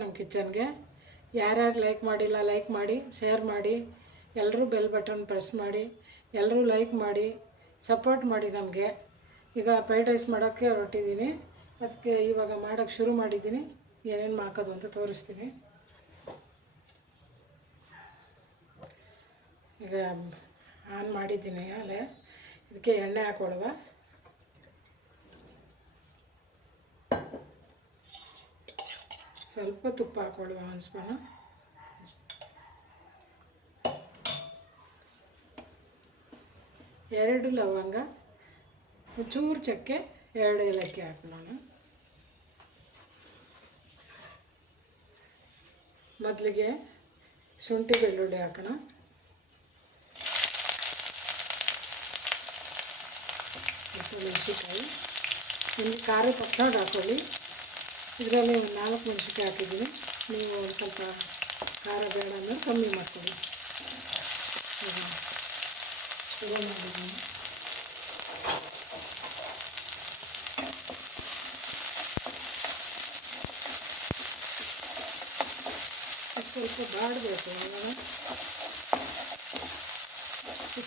ನಮ್ಮ ಕಿಚನ್ಗೆ. ಯಾರ್ಯಾರು ಲೈಕ್ ಮಾಡಿಲ್ಲ ಲೈಕ್ ಮಾಡಿ, ಶೇರ್ ಮಾಡಿ, ಎಲ್ಲರೂ ಬೆಲ್ ಬಟನ್ ಪ್ರೆಸ್ ಮಾಡಿ, ಎಲ್ಲರೂ ಲೈಕ್ ಮಾಡಿ, ಸಪೋರ್ಟ್ ಮಾಡಿ ನಮಗೆ. ಈಗ ಫ್ರೈಡ್ ರೈಸ್ ಮಾಡೋಕ್ಕೆ ಹೊರಟಿದ್ದೀನಿ. ಅದಕ್ಕೆ ಇವಾಗ ಮಾಡೋಕ್ಕೆ ಶುರು ಮಾಡಿದ್ದೀನಿ. ಏನೇನು ಹಾಕೋದು ಅಂತ ತೋರಿಸ್ತೀನಿ. ಈಗ ಆನ್ ಮಾಡಿದ್ದೀನಿ ಅಲ್ಲೇ ಇದಕ್ಕೆ ಎಣ್ಣೆ ಹಾಕೊಳ್ಳುವ. ಸ್ವಲ್ಪ ತುಪ್ಪ ಹಾಕೊಳ್ಳುವ ಒಂದು ಸ್ಪೂನು ಎರಡು ಲವಂಗ ಚೂರು ಚಕ್ಕೆ, ಎರಡು ಏಲಕ್ಕಿ ಹಾಕೋಣ ಮೊದಲಿಗೆ ಶುಂಠಿ ಬೆಳ್ಳುಳ್ಳಿ ಹಾಕೋಣ. ಸ್ವಲ್ಪ ಮೆಣಸಿನ್ಕಾಯಿ ನಿಮ್ಗೆ ಖಾರ ತಕ್ಕಾಗಿ ಹಾಕೊಳ್ಳಿ. ಇದರಲ್ಲಿ ಒಂದು ನಾಲ್ಕು ಮೆಣಸಿನ್ಕಾಯಿ ಹಾಕಿದ್ದೀನಿ. ನೀವು ಒಂದು ಸ್ವಲ್ಪ ಖಾರ ಬೇಡ ಅಂದರೆ ಕಮ್ಮಿ ಮಾಡ್ಕೊಳ್ಳಿ. ಈಗ ಶುರು ಮಾಡಿದ್ದೀನಿ. ಇದು ಸ್ವಲ್ಪ ಬಾಡಬೇಕು ಆವಾಗ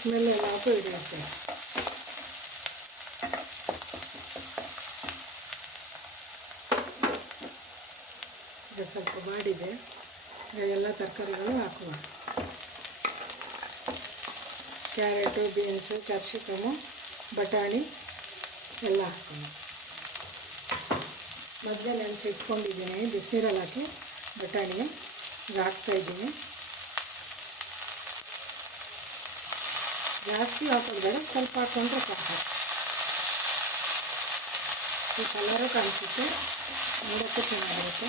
ಸ್ಮೆಲ್ ಎಲ್ಲ ಹಾಕೋ ಹಿಡಿಯುತ್ತೆ ಈಗ ಸ್ವಲ್ಪ ಮಾಡಿದೆ ಈಗ ಎಲ್ಲ ತರಕಾರಿಗಳು ಹಾಕುವ. ಕ್ಯಾರೆಟು, ಬೀನ್ಸು, ಕ್ಯಾಪ್ಸಿಕಮು, ಬಟಾಣಿ ಎಲ್ಲ ಹಾಕೋಣ ಮೊದಲೇ ನೆನೆಸಿ ಇಟ್ಕೊಂಡಿದ್ದೀನಿ. ಬಿಸಿನೀರಲ್ಲಿ ಹಾಕಿ ಬಟಾಣಿ ಈಗ ಹಾಕ್ತಾಯಿದ್ದೀನಿ ಜಾಸ್ತಿ ಹಾಕೋದು ಸ್ವಲ್ಪ ಹಾಕ್ಕೊಂಡ್ರೆ ಸಾಕು. ಈ ಕಲರು ಕಾಣಿಸುತ್ತೆ. ನೋಡೋಕ್ಕೆ ಚೆನ್ನಾಗಿರುತ್ತೆ.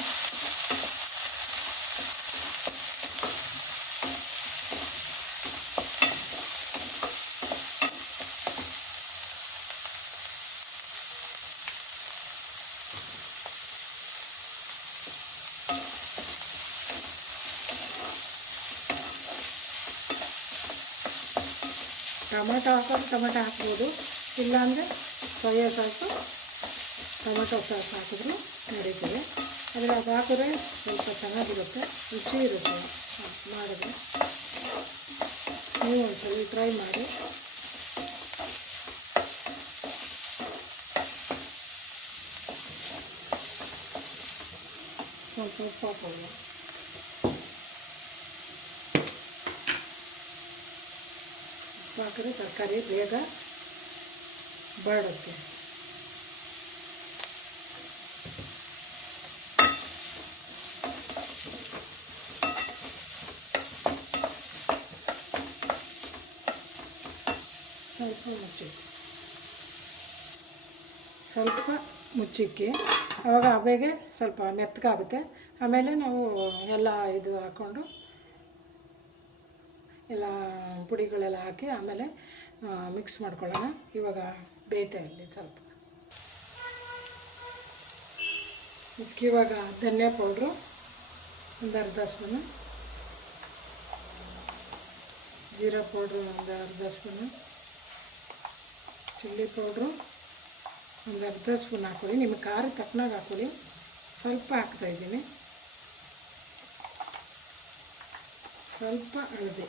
ಟೊಮೆಟೊ ಹಾಕೋದು ಟೊಮೆಟೊ ಹಾಕ್ಬೋದು. ಇಲ್ಲಾಂದರೆ ಸೋಯಾ ಸಾಸು, ಟೊಮೆಟೊ ಸಾಸ್ ಹಾಕಿದ್ರು ನಡೀತದೆ. ಆದರೆ ಅದು ಹಾಕಿದ್ರೆ ಸ್ವಲ್ಪ ಚೆನ್ನಾಗಿರುತ್ತೆ, ರುಚಿ ಇರುತ್ತೆ ಮಾಡಿದ್ರೆ. ನೀವು ಒಂದ್ಸಲ ಟ್ರೈ ಮಾಡಿ. ಸ್ವಲ್ಪ ಉಪ್ಪು ಹಾಕೊಳ್ಳಿ ಉಪ್ಪು ಹಾಕಿದ್ರೆ ತರಕಾರಿ ಬೇಗ ಬಾಡುತ್ತೆ ಸ್ವಲ್ಪ ಮುಚ್ಚಿ ಸ್ವಲ್ಪ ಮುಚ್ಚಿಕ್ಕಿ ಆವಾಗ ಹಬೆಗೆ ಸ್ವಲ್ಪ ಮೆತ್ತಗಾಗುತ್ತೆ. ಆಮೇಲೆ ನಾವು ಎಲ್ಲ ಇದು ಹಾಕ್ಕೊಂಡು ಎಲ್ಲ ಪುಡಿಗಳೆಲ್ಲ ಹಾಕಿ ಆಮೇಲೆ ಮಿಕ್ಸ್ ಮಾಡ್ಕೊಳ್ಳೋಣ. ಇವಾಗ ಬೇಯ್ತಾ ಇರಲಿ ಸ್ವಲ್ಪ. ಇದಕ್ಕೆ ಇವಾಗ ಧನಿಯಾ ಪೌಡ್ರು, ಒಂದು ಅರ್ಧ ಸ್ಪೂನು. ಜೀರಾ ಪೌಡ್ರು, ಒಂದು ಅರ್ಧ ಸ್ಪೂನು. ಚಿಲ್ಲಿ ಪೌಡ್ರು, ಒಂದು ಅರ್ಧ ಸ್ಪೂನ್ ಹಾಕೊಳ್ಳಿ ನಿಮ್ಮ ಖಾರ ತಕ್ಕನಾಗ ಹಾಕೊಳ್ಳಿ ಸ್ವಲ್ಪ ಹಾಕ್ತಾಯಿದ್ದೀನಿ ಸ್ವಲ್ಪ ಹಳದಿ.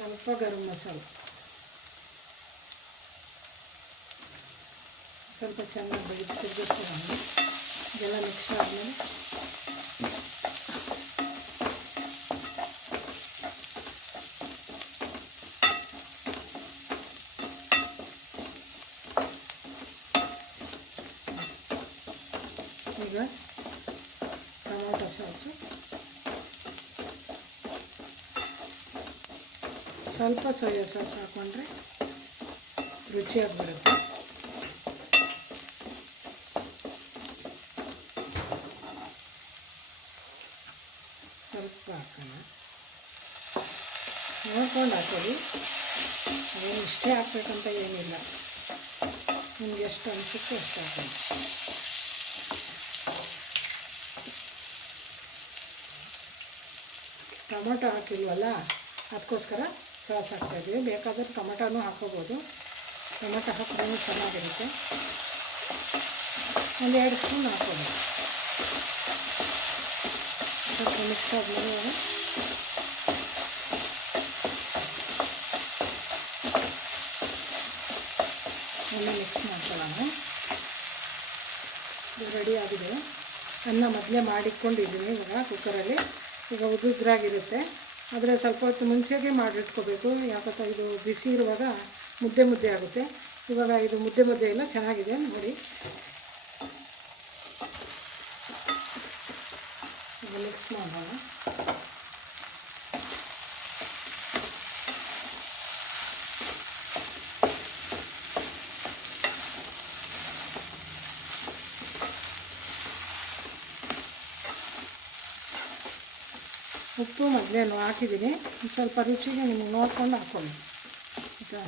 ಸ್ವಲ್ಪ ಗರಂ ಮಸಾಲ. ಸ್ವಲ್ಪ ಚೆನ್ನಾಗಿ ಬೆಳೆದು ತಿರುಗಿಸ್ಕೊಳ್ಳೋಣ ಇದೆಲ್ಲ ಮಿಕ್ಸ್ ಆದಮೇಲೆ ಈಗ ಟೊಮೊಟೊ ಸಾಸು. ಸ್ವಲ್ಪ ಸೋಯಾ ಸಾಸ್ ಹಾಕ್ಕೊಂಡ್ರೆ ರುಚಿಯಾಗಿ ಬರುತ್ತೆ. ಸ್ವಲ್ಪ ಹಾಕೋಣ. ನೋಡ್ಕೊಂಡು ಹಾಕೊಳ್ಳಿ. ಅದೇನು ಇಷ್ಟೇ ಹಾಕ್ಬೇಕಂತ ಏನಿಲ್ಲ. ನಿಮ್ಗೆ ಎಷ್ಟು ಅನಿಸುತ್ತೆ ಅಷ್ಟು ಹಾಕೊಳ್ಳಿ. ಟೊಮೊಟೊ ಹಾಕಿಲ್ವಲ್ಲ? ಅದಕ್ಕೋಸ್ಕರ ಸಾಸ್ ಹಾಕ್ತಾಯಿದ್ದೀವಿ ಬೇಕಾದರೆ ಟೊಮೆಟೊನೂ ಹಾಕ್ಕೋಬೋದು. ಟೊಮೆಟೊ ಹಾಕಿದ್ರೂ ಚೆನ್ನಾಗಿರುತ್ತೆ. ಒಂದು ಎರಡು ಸ್ಪೂನ್ ಹಾಕೋಬೋದು ಸ್ವಲ್ಪ ಮಿಕ್ಸ್ ಆದಮೇಲೆ ಎಲ್ಲ ಮಿಕ್ಸ್ ಮಾಡ್ಕೊಳ್ಳೋಣ. ಇದು ರೆಡಿ ಆಗಿದೆ. ಅನ್ನ ಮೊದಲೇ ಮಾಡಿಟ್ಕೊಂಡಿದ್ದೀನಿ ಇವಾಗ ಕುಕ್ಕರಲ್ಲಿ ಈಗ ಉದುದ್ರಾಗಿರುತ್ತೆ ಆದರೆ ಸ್ವಲ್ಪ ಹೊತ್ತು ಮುಂಚೆಗೆ ಮಾಡಿಟ್ಕೋಬೇಕು. ಯಾಕಂತ ಇದು ಬಿಸಿ ಇರುವಾಗ ಮುದ್ದೆ ಮುದ್ದೆ ಆಗುತ್ತೆ. ಇವಾಗ ಇದು ಮುದ್ದೆ ಮುದ್ದೆ ಎಲ್ಲ ಚೆನ್ನಾಗಿದೆ ನೋಡಿ. ಮಿಕ್ಸ್ ಮಾಡೋಣ. ಉಪ್ಪು ಮೊದಲೇ ಹಾಕಿದ್ದೀನಿ. ಸ್ವಲ್ಪ ರುಚಿಗೆ ನಿಮಗೆ ನೋಡ್ಕೊಂಡು ಹಾಕ್ಕೊಳ್ಳಿ ಆಯಿತಾ?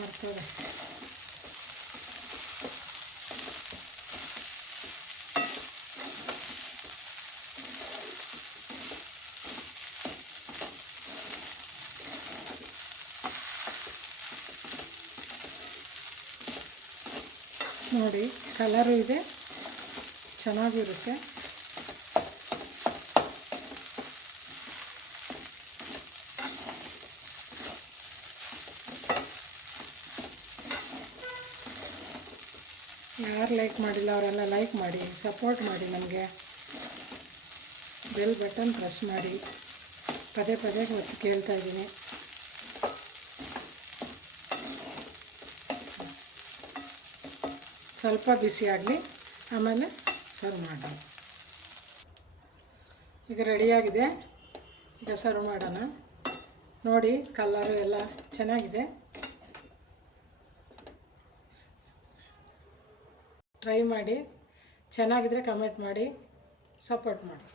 ಮಾಡ್ತೇವೆ ನೋಡಿ ಕಲರು ಇದೆ. ಚೆನ್ನಾಗಿರುತ್ತೆ. ಯಾರು ಲೈಕ್ ಮಾಡಿಲ್ಲ ಅವರೆಲ್ಲ ಲೈಕ್ ಮಾಡಿ ಸಪೋರ್ಟ್ ಮಾಡಿ ನಮಗೆ. ಬೆಲ್ ಬಟನ್ ಪ್ರೆಸ್ ಮಾಡಿ. ಪದೇ ಪದೇ ಕೇಳ್ತಾ ಇದ್ದೀನಿ. ಸ್ವಲ್ಪ ಬಿಸಿ ಆಗಲಿ, ಆಮೇಲೆ ಸರ್ವ್ ಮಾಡೋಣ. ಈಗ ರೆಡಿಯಾಗಿದೆ ಈಗ ಸರ್ವ್ ಮಾಡೋಣ. ನೋಡಿ ಕಲ್ಲರು ಎಲ್ಲ ಚೆನ್ನಾಗಿದೆ. ಟ್ರೈ ಮಾಡಿ. ಚೆನ್ನಾಗಿದ್ರೆ ಕಮೆಂಟ್ ಮಾಡಿ. ಸಪೋರ್ಟ್ ಮಾಡಿ.